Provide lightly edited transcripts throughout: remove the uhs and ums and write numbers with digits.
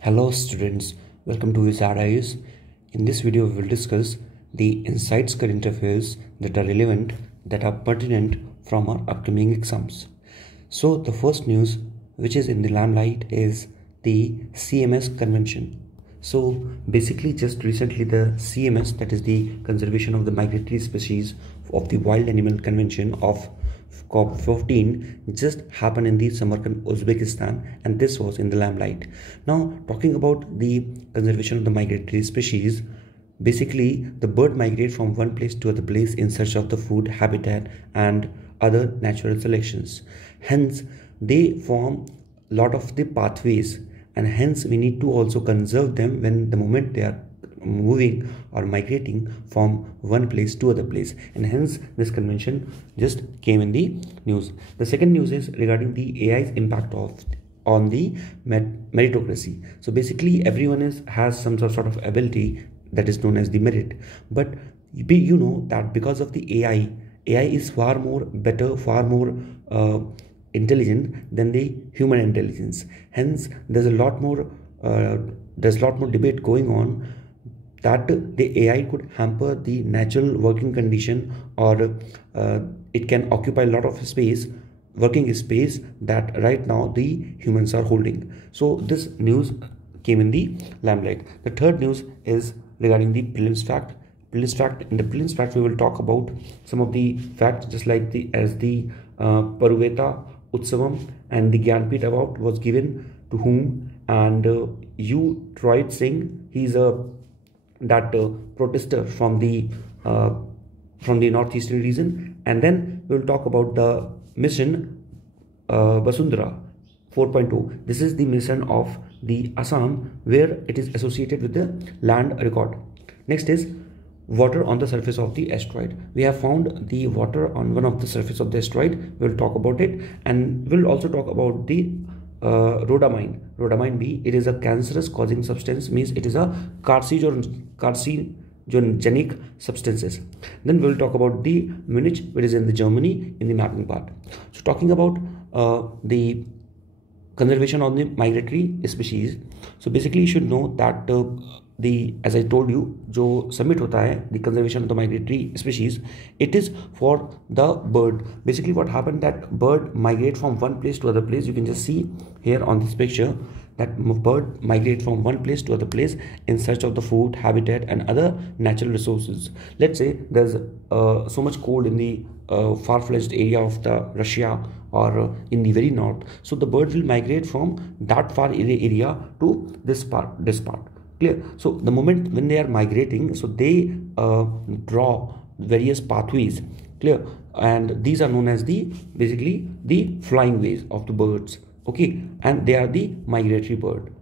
Hello students, welcome to Is. In this video we will discuss the insights current affairs that are relevant, that are pertinent from our upcoming exams. So the first news which is in the limelight is the CMS convention. So basically just recently the CMS, that is the Conservation of the Migratory Species of the Wild Animal Convention of COP15 just happened in the Samarkand, Uzbekistan, and this was in the limelight. Now talking about the conservation of the migratory species, basically the bird migrate from one place to other place in search of the food, habitat and other natural selections. Hence they form a lot of the pathways, and hence we need to also conserve them when the moment they are moving or migrating from one place to other place, and hence this convention just came in the news. The second news is regarding the AI's impact on the meritocracy. So basically everyone has some sort of ability that is known as the merit, but you know that because of the AI is far more better, far more intelligent than the human intelligence. Hence there's a lot more debate going on that the AI could hamper the natural working condition, or it can occupy a lot of working space that right now the humans are holding. So this news came in the limelight. The third news is regarding the prelims fact. In the prelims fact we will talk about some of the facts, just like the Paruveta Utsavam and the Gyanpit Award was given to whom, and U. Troy Singh, he's that protester from the northeastern region. And then we will talk about the mission Basundhara 4.0. This is the mission of the Assam, where it is associated with the land record. Next is water on the surface of the asteroid. We have found the water on one of the surface of the asteroid. We will talk about it, and we'll also talk about the rhodamine B. It is a cancerous causing substance, means it is a carcinogenic substances. Then we will talk about the Munich, which is in the Germany, in the mapping part. So talking about the conservation of the migratory species. So basically you should know that as I told you, जो summit होता है, the conservation of the migratory species, it is for the bird. Basically what happened, that bird migrate from one place to other place. You can just see here on this picture that bird migrate from one place to other place in search of the food, habitat and other natural resources. Let's say there's so much cold in the far-fetched area of the Russia or in the very north. So the bird will migrate from that far area to this part. Clear? So the moment when they are migrating, so they draw various pathways. Clear? And these are known as basically the flying ways of the birds. Okay, and they are the migratory bird.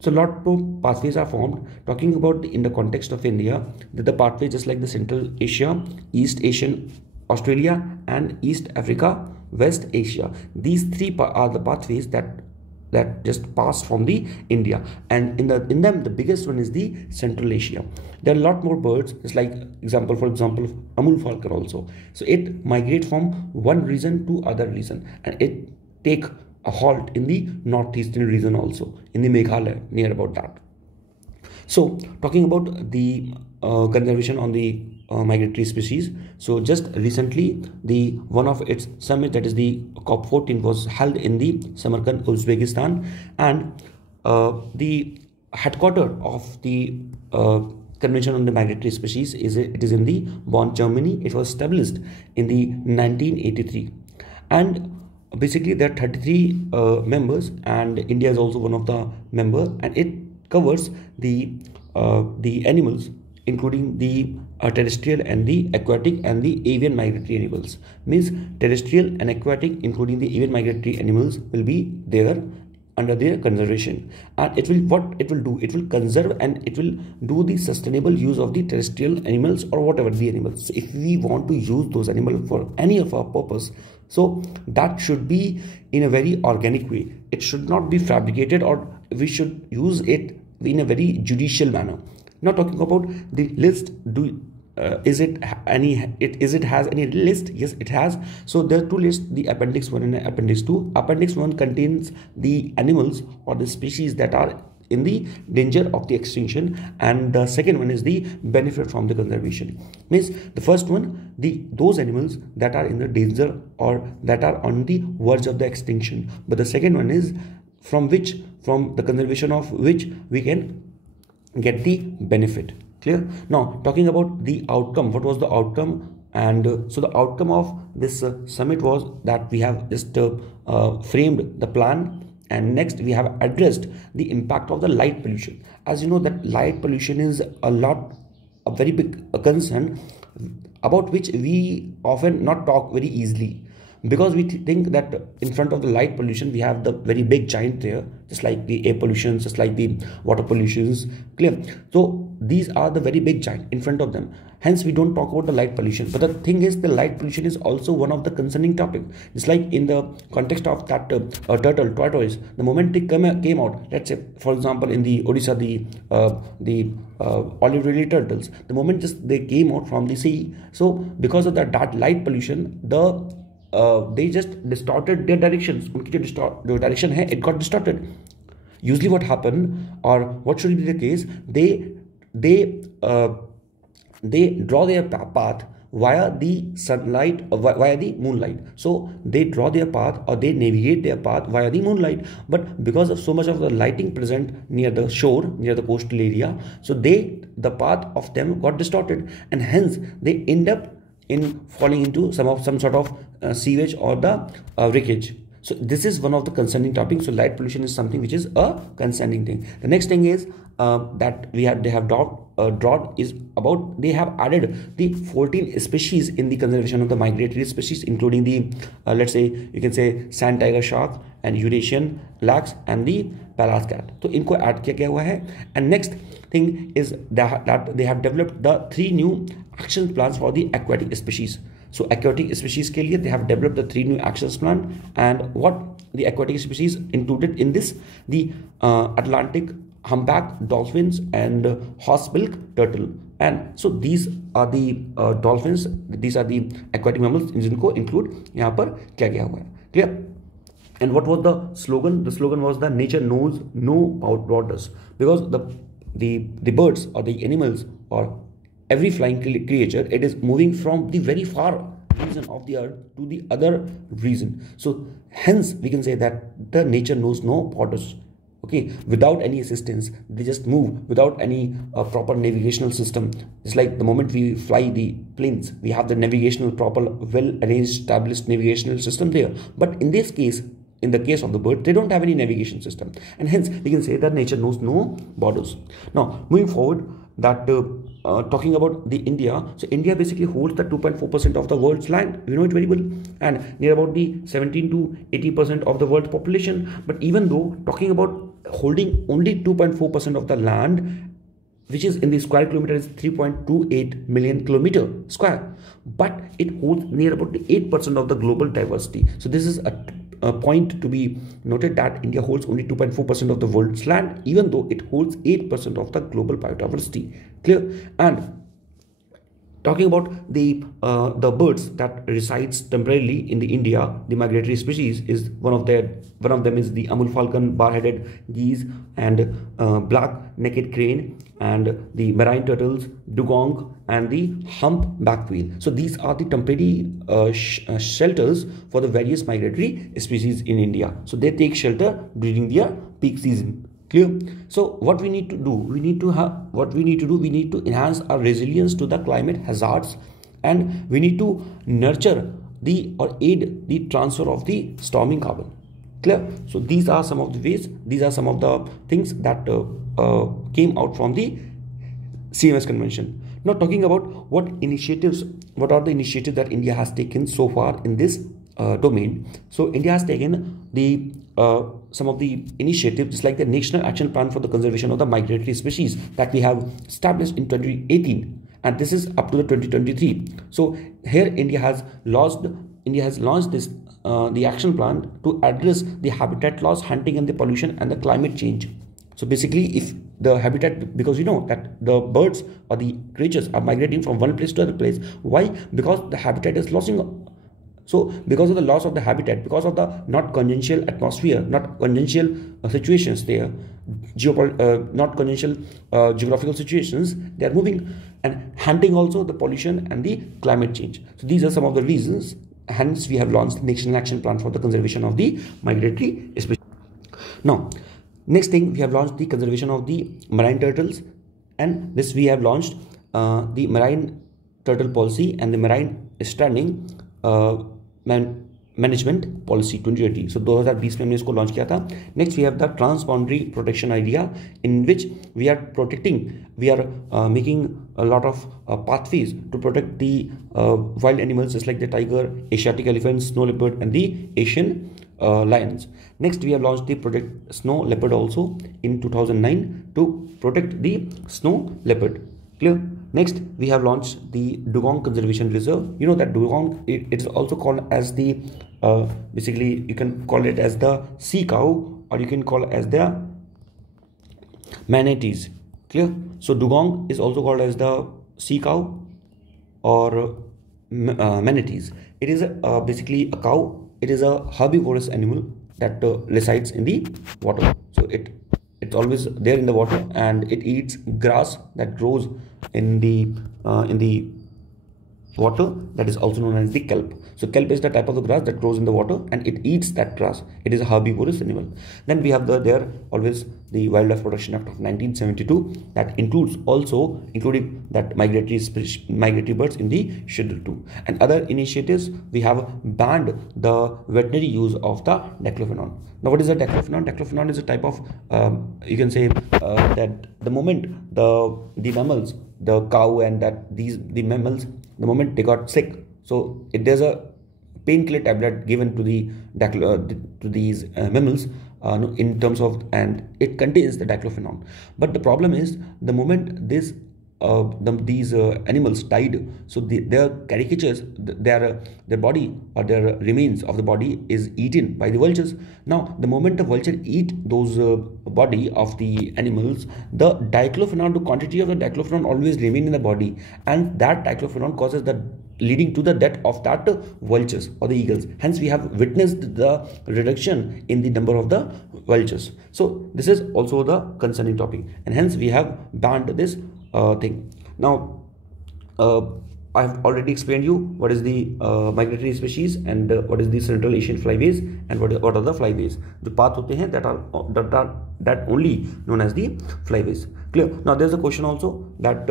So a lot of pathways are formed. Talking about in the context of India, the pathway just like the Central Asia, East Asian, Australia and East Africa, West Asia. These three are the pathways that just passed from the India, and in them the biggest one is the Central Asia. There are a lot more birds, just like for example Amul falcon also. So it migrates from one region to other region, and it take a halt in the northeastern region also, in the Meghalaya, near about that. So talking about the conservation on the migratory species, so just recently the one of its summit, that is the COP14, was held in the Samarkand, Uzbekistan, and the headquarter of the convention on the migratory species is in the Bonn, Germany. It was established in the 1983, and basically there are 33 members, and India is also one of the member, and it covers the animals, including the terrestrial and the aquatic and the avian migratory animals. Means terrestrial and aquatic, including the avian migratory animals, will be there under their conservation. And it will conserve, and it will do the sustainable use of the terrestrial animals or whatever the animals. So if we want to use those animals for any of our purpose, so that should be in a very organic way. It should not be fabricated, or we should use it in a very judicial manner. Now talking about the list, is it has any list? Yes, it has. So there are two lists, the appendix 1 and appendix 2. Appendix 1 contains the animals or the species that are in the danger of the extinction, and the second one is the benefit from the conservation. Means the first one, those animals that are in the danger or that are on the verge of the extinction, but the second one is from the conservation of which we can get the benefit. Clear? Now talking about the outcome, what was the outcome? And so the outcome of this summit was that we have just framed the plan, and next we have addressed the impact of the light pollution. As you know that light pollution is a very big concern about which we often not talk very easily, because we think that in front of the light pollution we have the very big giant there, just like the air pollution, just like the water pollutions. Clear? So these are the very big giant in front of them, hence we don't talk about the light pollution. But the thing is, the light pollution is also one of the concerning topic. It's like in the context of that tortoise, the moment it came out, let's say for example in the Odisha, the olive lily turtles, the moment just they came out from the sea, so because of that light pollution, they just distorted their directions. उनकी जो direction है, it got distorted. Usually what happened, or what should be the case, they draw their path via the sunlight, via the moonlight. So they draw their path or they navigate their path via the moonlight, but because of so much of the lighting present near the shore, near the coastal area, so the path of them got distorted, and hence they end up in falling into some sort of sewage or the wreckage. So this is one of the concerning topics. So light pollution is something which is a concerning thing. The next thing is that they have drawn is about, they have added the 14 species in the conservation of the migratory species, including the let's say you can say sand tiger shark and Eurasian lynx and the Pallas cat. So इनको add किया गया हुआ है. And next thing is that they have developed the 3 new action plans for the aquatic species. So aquatic species के लिए they have developed the 3 new action plan, and what the aquatic species included in this, the Atlantic humpback dolphins and horsebill turtle. And so these are the dolphins, these are the aquatic mammals जिनको include यहाँ पर किया गया हुआ है. Clear? And what was the slogan? The slogan was the nature knows no borders, because the birds or the animals or every flying creature, it is moving from the very far region of the earth to the other region. So hence we can say that the nature knows no borders. Okay, without any assistance, they just move without any proper navigational system. It's like the moment we fly the planes, we have the navigational proper, well arranged, established navigational system there. But in this case, in the case of the bird, they don't have any navigation system, and hence we can say that nature knows no borders. Now moving forward, that talking about the India, so India basically holds the 2.4% of the world's land, you know it very well, and near about the 17 to 80% of the world's population. But even though talking about holding only 2.4% of the land, which is in the square kilometer is 3.28 million kilometer square, but it holds near about the 8% of the global diversity. So this is a point to be noted, that India holds only 2.4% of the world's land, even though it holds 8% of the global biodiversity. Clear? And talking about the birds that resides temporarily in the India, the migratory species is one of them is the Amul falcon, bar-headed geese, and black-necked crane, and the marine turtles, dugong, and the humpback whale. So these are the temporary shelters for the various migratory species in India. So they take shelter during their peak season. Clear? So what we need to do, we need to enhance our resilience to the climate hazards, and we need to nurture or aid the transfer of the storming carbon. Clear? So these are some of the ways, these are some of the things that came out from the CMS convention. Now talking about what are the initiatives that India has taken so far in this domain. So India has taken the some of the initiatives, just like the National Action Plan for the Conservation of the Migratory Species that we have established in 2018, and this is up to the 2023. So here India has launched this the action plan to address the habitat loss, hunting and the pollution and the climate change. So basically, if the habitat, because you know that the birds or the creatures are migrating from one place to other place. Why? Because the habitat is losing. So because of the loss of the habitat, because of the not congenial atmosphere, not congenial situations there, not congenial geographical situations, they are moving, and hunting also, the pollution and the climate change. So these are some of the reasons. Hence we have launched National Action Plan for the conservation of the migratory species. Now next thing, we have launched the conservation of the marine turtles, and this we have launched the marine turtle policy and the marine stranding management policy 2020. So 2020 में हमने इसको launch किया था. Next we have the transboundary protection idea, in which we are making a lot of pathways to protect the wild animals, just like the tiger, Asiatic elephant, snow leopard, and the Asian lions. Next we have launched the Protect Snow Leopard also in 2009 to protect the snow leopard. Clear? Next we have launched the Dugong Conservation Reserve. You know that Dugong, it is also called as the basically you can call it as the sea cow, or you can call it as the manatees. Clear? So Dugong is also called as the sea cow or manatees. It is basically a cow. It is a herbivorous animal that resides in the water. So it's always there in the water, and it eats grass that grows in the water, that is also known as the kelp. So kelp is the type of the grass that grows in the water, and it eats that grass. It is a herbivorous animal. Then we have the Wildlife Protection Act of 1972 that including that migratory birds in the Schedule 2. And other initiatives, we have banned the veterinary use of the diclofenac. Now what is a diclofenac? Diclofenac is a type of you can say that the moment the mammals, the cow and the mammals, the moment they got sick, so there's a painkiller tablet given to these mammals in terms of, and it contains the diclofenac. But the problem is, the moment these animals died, so their caricatures, their body or their remains of the body is eaten by the vultures. Now the moment the vulture eat those body of the animals, the diclofenac, the quantity of the diclofenac always remain in the body, and that diclofenac causes leading to the death of that vultures or the eagles. Hence we have witnessed the reduction in the number of the vultures. So this is also the concerning topic, and hence we have banned this thing. Now I have already explained you what is the migratory species and what is the Central Asian flyways, and what are the flyways. The path hote hain that only known as the flyways. Clear? Now there's a question also that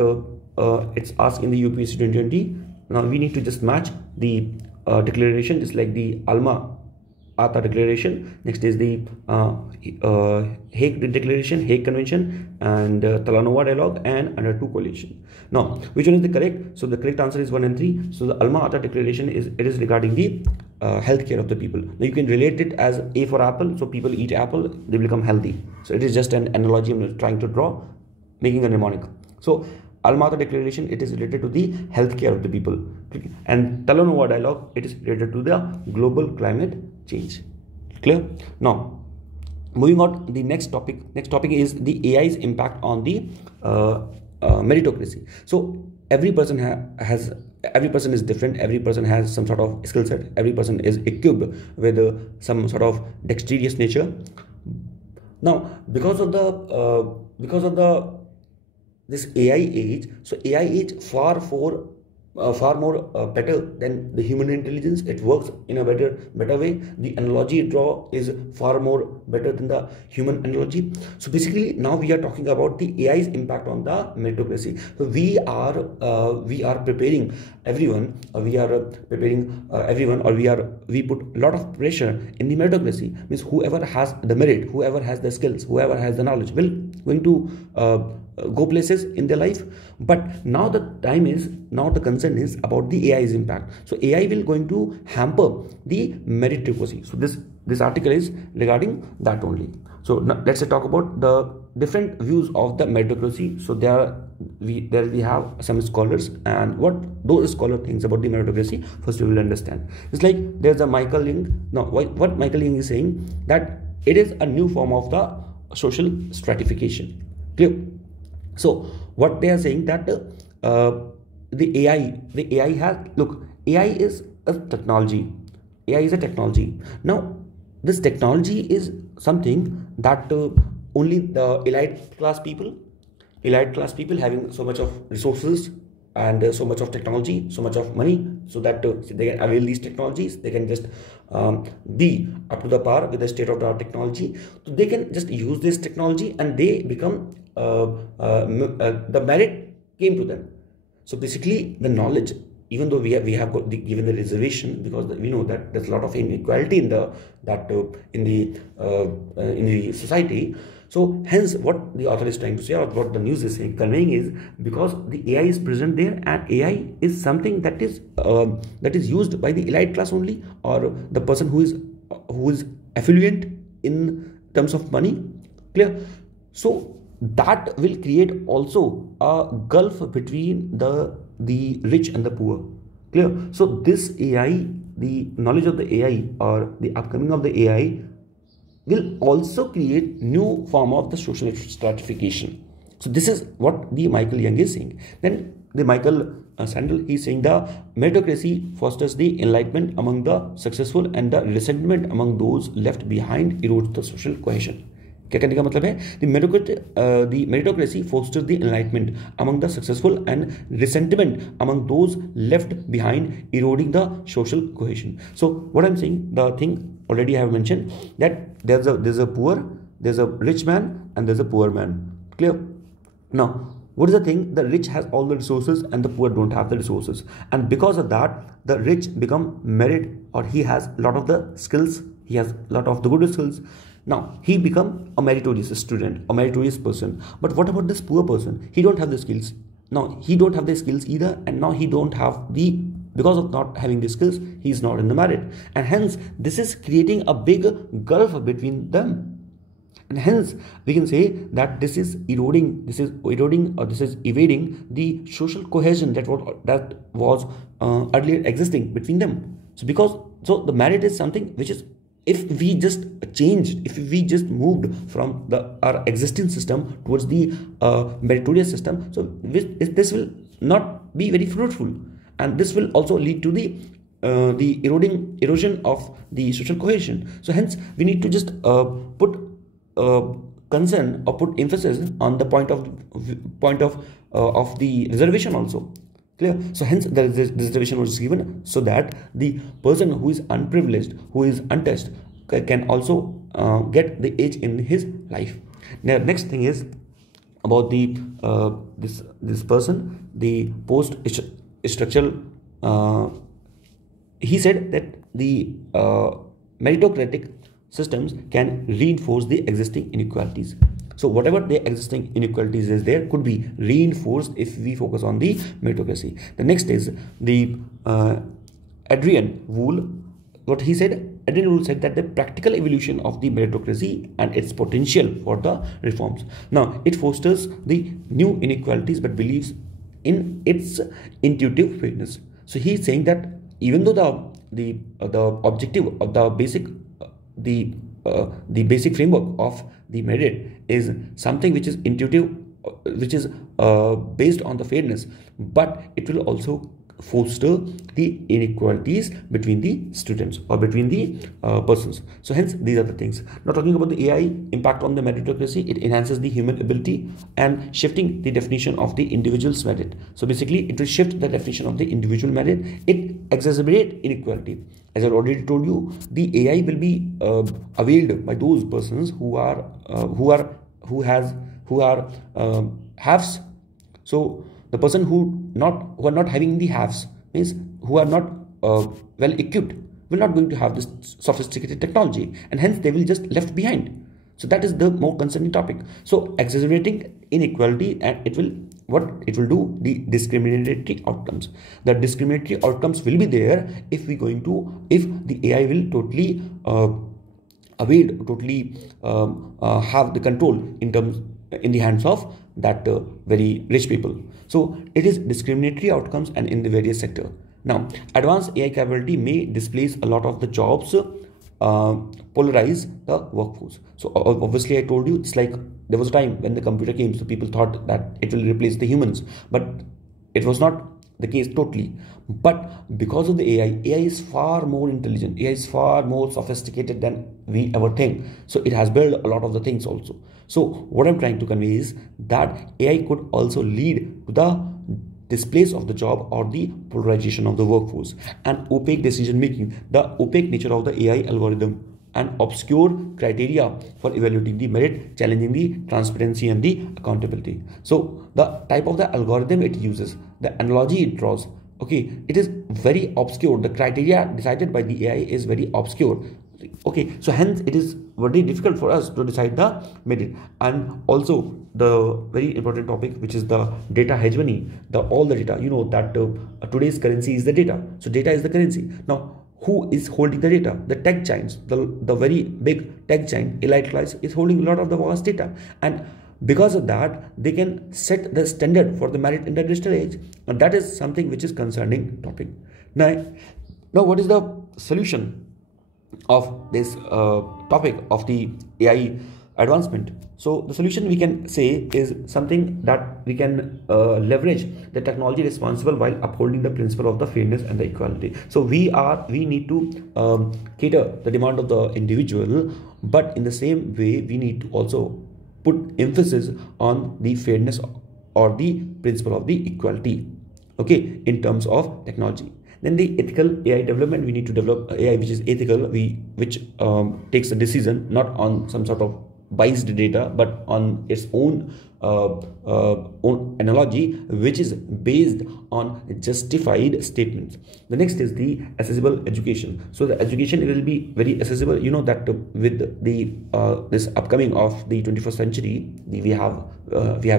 it's asked in the UPSC 2020. Now we need to just match the declaration, just like the Alma Ata Declaration. Next is the Hague Declaration, Hague Convention, and Talanoa Dialogue, and under 2 coalition. Now which one is the correct? So the correct answer is 1 and 3. So the Alma Ata Declaration is regarding the healthcare of the people. Now you can relate it as A for apple. So people eat apple, they become healthy. So it is just an analogy I'm trying to draw, making a mnemonic. So Alma Ata Declaration, it is related to the healthcare of the people, and Talanoa Dialogue, it is related to the global climate change. Clear? Now moving on, the next topic is the AI's impact on the meritocracy. So every person is different. Every person has some sort of skill set. Every person is equipped with some sort of dexterous nature. Now because of this AI age, so AI age far more better than the human intelligence. It works in a better way. The analogy it draw is far more better than the human analogy. So basically now we are talking about the AI's impact on the meritocracy. So we are preparing everyone, we put a lot of pressure in the meritocracy. Means whoever has the merit, whoever has the skills, whoever has the knowledge will going to go places in their life. But now the concern is about the AI's impact. So AI will going to hamper the meritocracy. So this article is regarding that only. So now let's talk about the different views of the meritocracy. So there we have some scholars, and what those scholars thinks about the meritocracy, first we will understand. It's like there's a Michael Young. Now what Michael Young is saying, that it is a new form of the social stratification. Clear? So what they are saying, that the AI has, look, AI is a technology. AI is a technology. Now, this technology is something that only the elite class people having so much of resources and so much of technology, so much of money, so that they can avail these technologies. They can just be up to the par with the state of the art technology. So they can just use this technology and they become the merit came to them. So basically the knowledge, even though we have got given the reservation, because we know that there's a lot of inequality in the society. So hence what the author is trying to say, or what the news is saying, conveying, is because the AI is present there, and AI is something that is used by the elite class only, or the person who is affluent in terms of money. Clear? So that will create also a gulf between the rich and the poor. Clear? So this AI, the knowledge of the AI or the upcoming of the AI, will also create new form of the social stratification. So this is what the Michael Young is saying. Then the Michael Sandel, he is saying the meritocracy fosters the enlightenment among the successful and the resentment among those left behind erodes the social cohesion. क्या कहने का मतलब है? The meritocracy fosters the enlightenment among the successful and resentment among those left behind, eroding the social cohesion. So what I'm saying, the thing already I have mentioned, that there's a poor, there's a rich man, and there's a poor man. Clear? Now, what is the thing? The rich has all the resources and the poor don't have the resources, and because of that, the rich become merit, or he has a lot of the skills, he has a lot of the good skills. Now he become a meritorious student, a meritorious person. But what about this poor person? He don't have the skills. Now he don't have the skills either, and now he don't have because of not having the skills, he is not in the merit, and hence this is creating a big gulf between them. And hence we can say that this is evading the social cohesion that was earlier existing between them. So the merit is something which is, if we just moved from our existing system towards the meritorious system, so this will not be very fruitful, and this will also lead to the erosion of the social cohesion. So hence we need to just put concern or put emphasis on the point of the reservation also. Clear? So hence the reservation was given so that the person who is unprivileged, who is untouched, can also get the edge in his life. Now next thing is about the this person, the post structural. He said that the meritocratic systems can reinforce the existing inequalities. So whatever the existing inequalities is there could be reinforced if we focus on the meritocracy. The next is the Adrian Wool. What he said, Adrian Wool said that the practical evolution of the meritocracy and its potential for the reforms. Now it fosters the new inequalities but believes in its intuitive fairness. So he is saying that even though the objective of the basic framework of the merit is something which is intuitive, which is based on the fairness, but it will also foster the inequalities between the students or between the persons. So hence these are the things. Now talking about the AI impact on the meritocracy, it enhances the human ability and shifting the definition of the individual's merit. So basically it will shift the definition of the individual merit. It exacerbates inequality. As I already told you, the AI will be availed by those persons who are haves. So the person who are not having the haves, means who are not well equipped, will not going to have this sophisticated technology, and hence they will just left behind. So that is the more concerning topic. So exacerbating inequality, and it will do the discriminatory outcomes. The discriminatory outcomes will be there if the AI will totally have the control in the hands of that very rich people. So it is discriminatory outcomes and in the various sector. Now advanced AI capability may displace a lot of the jobs, polarize the workforce. So obviously I told you, it's like there was a time when the computer came, so people thought that it will replace the humans, but it was not the case totally. But because of the AI is far more intelligent. AI is far more sophisticated than we ever think. So it has built a lot of the things also. So what I'm trying to convey is that AI could also lead to the displace of the job or the polarization of the workforce and opaque decision making, the opaque nature of the AI algorithm, and obscure criteria for evaluating the merit, challenging the transparency and the accountability. So the type of the algorithm it uses, the analogy it draws, okay, it is very obscure. The criteria decided by the AI is very obscure. Okay, so hence it is very difficult for us to decide the merit. And also the very important topic, which is the data hegemony, all the data, you know that today's currency is the data. So data is the currency. Now who is holding the data? The tech giants, the very big tech giant elite class is holding a lot of the vast data, and because of that they can set the standard for the merit in the digital age, and that is something which is concerning topic. Now what is the solution of this topic of the AI advancement? So the solution we can say is something that we can leverage the technology responsible while upholding the principle of the fairness and the equality. So we need to cater the demand of the individual, but in the same way we need to also put emphasis on the fairness or the principle of the equality, okay, in terms of technology. Then the ethical AI development, we need to develop AI which is ethical, which takes a decision not on some sort of biased data but on its own analogy, which is based on justified statements. The next is the accessible education. So the education will be very accessible. You know that with the this upcoming of the 21st century, we have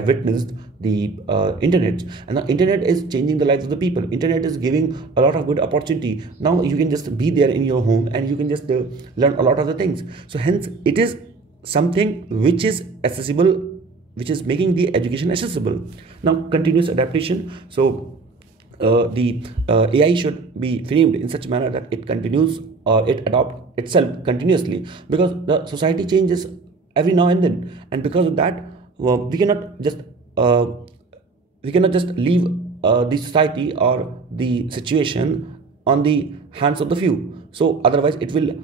witnessed the internet, and the internet is changing the lives of the people. Internet is giving a lot of good opportunity. Now you can just be there in your home and you can just learn a lot of the things. So hence it is something which is accessible, which is making the education accessible. Now continuous adaptation. So the AI should be framed in such a manner that it continues or it adapts itself continuously, because the society changes every now and then, and because of that we cannot just leave the society or the situation on the hands of the few. So otherwise it will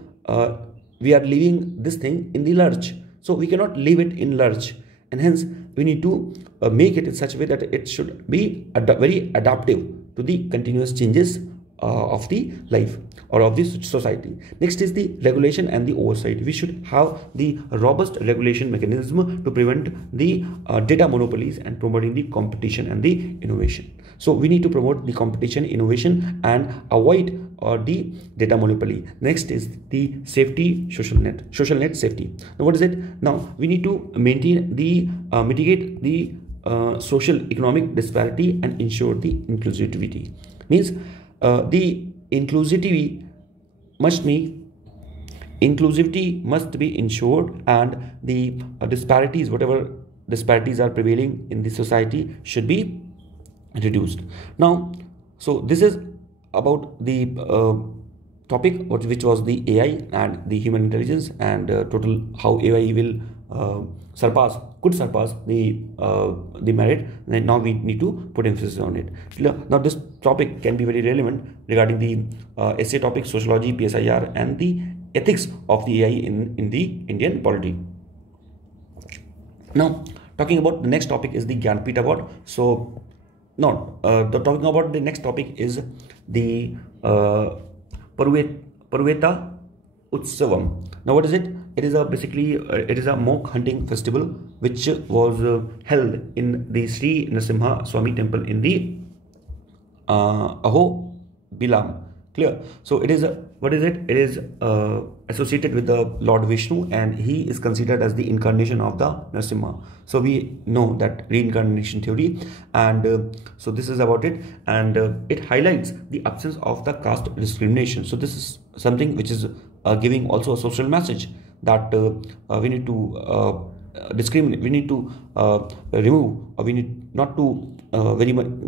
we are leaving this thing in the lurch. So we cannot leave it in lurch, and hence we need to make it in such a way that it should be very adaptive to the continuous changes of the life or of this society. Next is the regulation and the oversight. We should have the robust regulation mechanism to prevent the data monopolies and promoting the competition and the innovation. So we need to promote the competition, innovation, and avoid the data monopoly. Next is the safety, social net safety. Now what is it? Now we need to maintain the mitigate the social economic disparity and ensure the inclusivity. Means the inclusivity must be ensured, and the disparities, whatever disparities are prevailing in the society, should be reduced. Now, so this is about the topic which was the AI and the human intelligence, and total how AI will could surpass the merit. And now we need to put emphasis on it. Now this topic can be very relevant regarding the essay topic, sociology, PSIR, and the ethics of the AI in the Indian polity. Now talking about the next topic is the Gyanpith Award. So now talking about the next topic is the Parveta Utsavam. Now what is it? It is basically a mock hunting festival which was held in the Sri Narasimha Swami temple in the Aho Bilam. Clear? So it is what is it? It is associated with the Lord Vishnu, and he is considered as the incarnation of the Narasimha. So we know that reincarnation theory, and so this is about it, and it highlights the absence of the caste discrimination. So this is something which is giving also a social message that we need to discriminate, we need to remove, or we need not to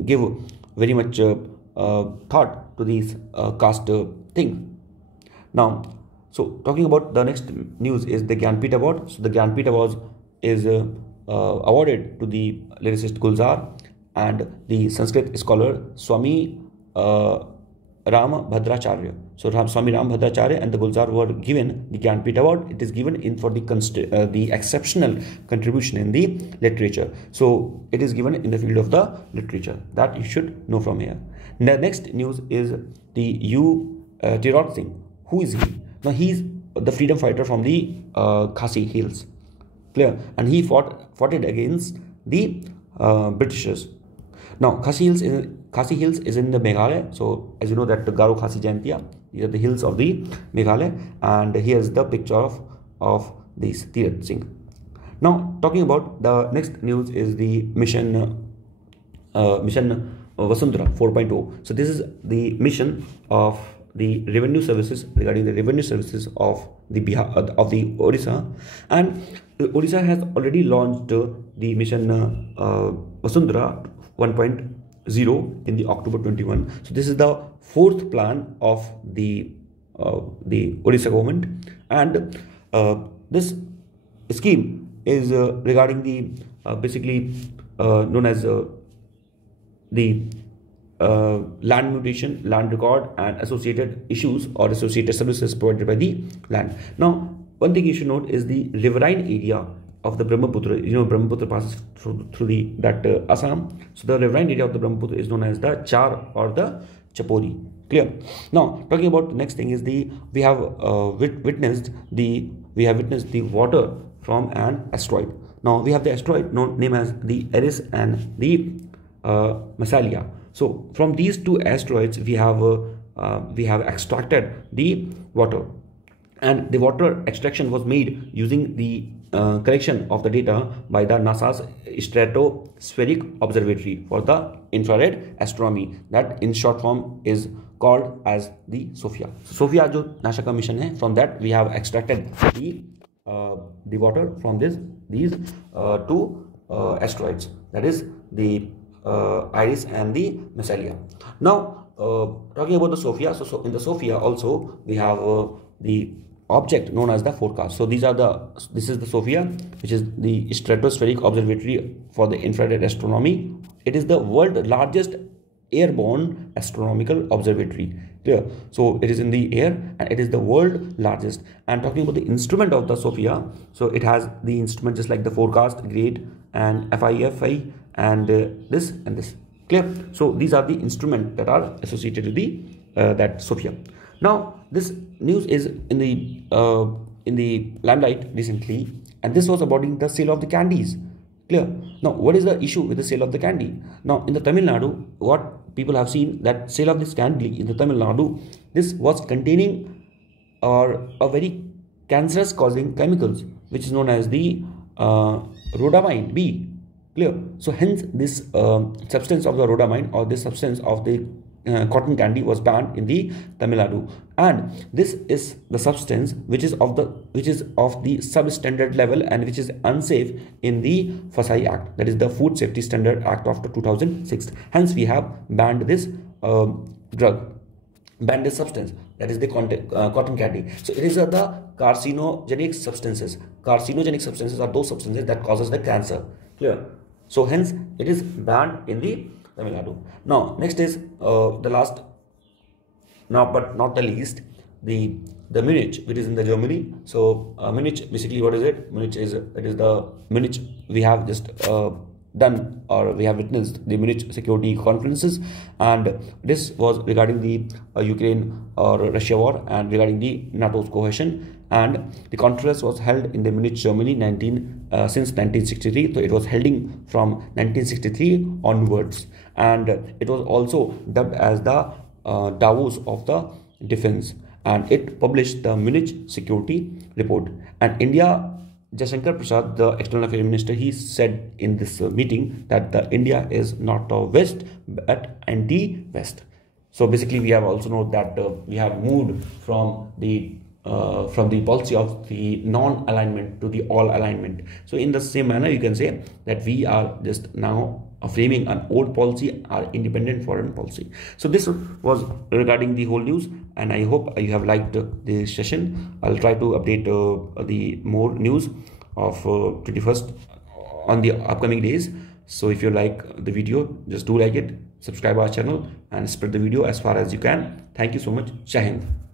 give very much thought to this caste thing. Now, so talking about the next news is the Gyanpith Award. So the Gyanpith Award is awarded to the lyricist Gulzar, and the Sanskrit scholar Swami Ram Bhadracharya. So Swami Ram Bhadracharya and the Gulzar were given the Gyanpith Award. It is given in for the exceptional contribution in the literature. So it is given in the field of the literature. That you should know from here. The next news is the Tirot Singh. Who is he? Now he is the freedom fighter from the Khasi Hills. Clear? And he fought it against the Britishers. Now Khasi Hills is in the Meghalaya. So as you know that the Garo Khasi Jaintia, these are the hills of the Meghalaya, and here is the picture of this Tirot Singh. Now talking about the next news is the mission Vasundhara 4.0. So this is the mission of the revenue services, regarding the revenue services of the Odisha, and Odisha has already launched the mission Vasundhara 1.0 in the October 21. So this is the fourth plan of the Odisha government, and this scheme is regarding the basically known as the land mutation, land record, and associated issues or associated services provided by the land. Now, one thing you should note is the riverine area of the Brahmaputra. You know, Brahmaputra passes through that Assam. So the riverine area of the Brahmaputra is known as the Char or the Chapori. Clear? Now, talking about the next thing is we have witnessed the water from an asteroid. Now we have the asteroid named as the Eris and the Massalia. So from these two asteroids we have extracted the water, and the water extraction was made using the collection of the data by the NASA's Stratospheric Observatory for the Infrared Astronomy, that in short form is called as the SOFIA. SOFIA जो NASA का mission है, from that we have extracted the water from these two asteroids, that is the Iris and the Massalia. Now talking about the SOFIA, so in the SOFIA also we have the object known as the forecast. So this is the SOFIA, which is the Stratospheric Observatory for the Infrared Astronomy. It is the world's largest airborne astronomical observatory. Clear? So it is in the air and it is the world largest. And talking about the instrument of the SOFIA, so it has the instrument just like the forecast, GRADE, and FI and this and this. Clear? So these are the instruments that are associated with the that SOFIA. Now this news is in the limelight recently, and this was about the sale of the candies. Clear? Now what is the issue with the sale of the candy? Now in the Tamil Nadu, what people have seen that sale of this candy in the Tamil Nadu, this was containing a very cancerous causing chemicals, which is known as the rhodamine B. Clear? So hence this substance of the rhodamine, or this substance of the cotton candy, was banned in the Tamil Nadu, and this is the substance which is of the substandard level and which is unsafe in the FSSAI Act, that is the Food Safety Standard Act of 2006. Hence we have banned this banned this substance, that is the cotton candy. So it is the carcinogenic substances. Carcinogenic substances are those substances that causes the cancer. Clear? So hence it is banned in the Tamil Nadu. Now next is the last, now but not the least, the Munich, which is in the Germany. So Munich, basically what is it? Munich is Munich we have just done, or we have witnessed the Munich security conferences, and this was regarding the Ukraine or Russia war and regarding the NATO's cohesion. And the conference was held in the Munich, Germany since 1963. So it was held from 1963 onwards, and it was also dubbed as the Davos of the defense, and it published the Munich security report. And India, Jaishankar Prasad, the external affairs minister, he said in this meeting that India is not a West but anti-West. So basically we have also noted that we have moved from the policy of the non-alignment to the all-alignment. So in the same manner, you can say that we are just now framing an old policy, our independent foreign policy. So this was regarding the whole news, and I hope you have liked this session. I'll try to update the more news of 21st on the upcoming days. So if you like the video, just do like it, subscribe our channel and spread the video as far as you can. Thank you so much. Jai Hind.